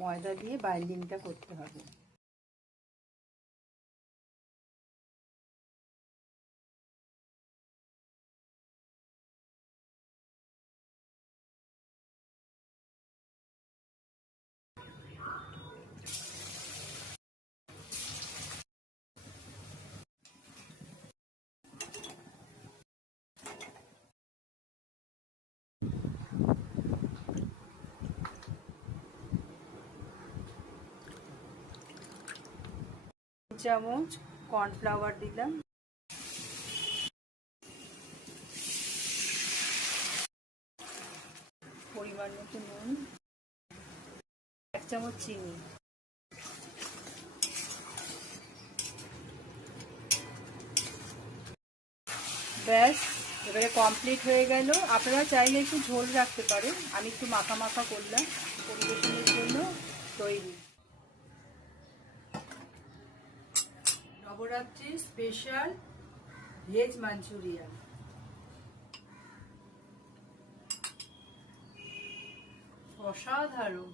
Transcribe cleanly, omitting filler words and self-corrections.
ময়দা দিয়ে বাইন্ডিংটা করতে হবে। চামচ কর্নফ্লাওয়ার দিলাম, পরিমাণ মতো নুন, 1 চামচ চিনি। ব্যাস, এবারে কমপ্লিট হয়ে গেল। আপনারা চাইলে একটু ঝোল রাখতে পারেন, আমি একটু মাখা মাখা করলাম। পরিবেশনের জন্য তৈরি নবরাত্রির স্পেশাল ভেজ মাঞ্চুরিয়ান। অসাধারণ।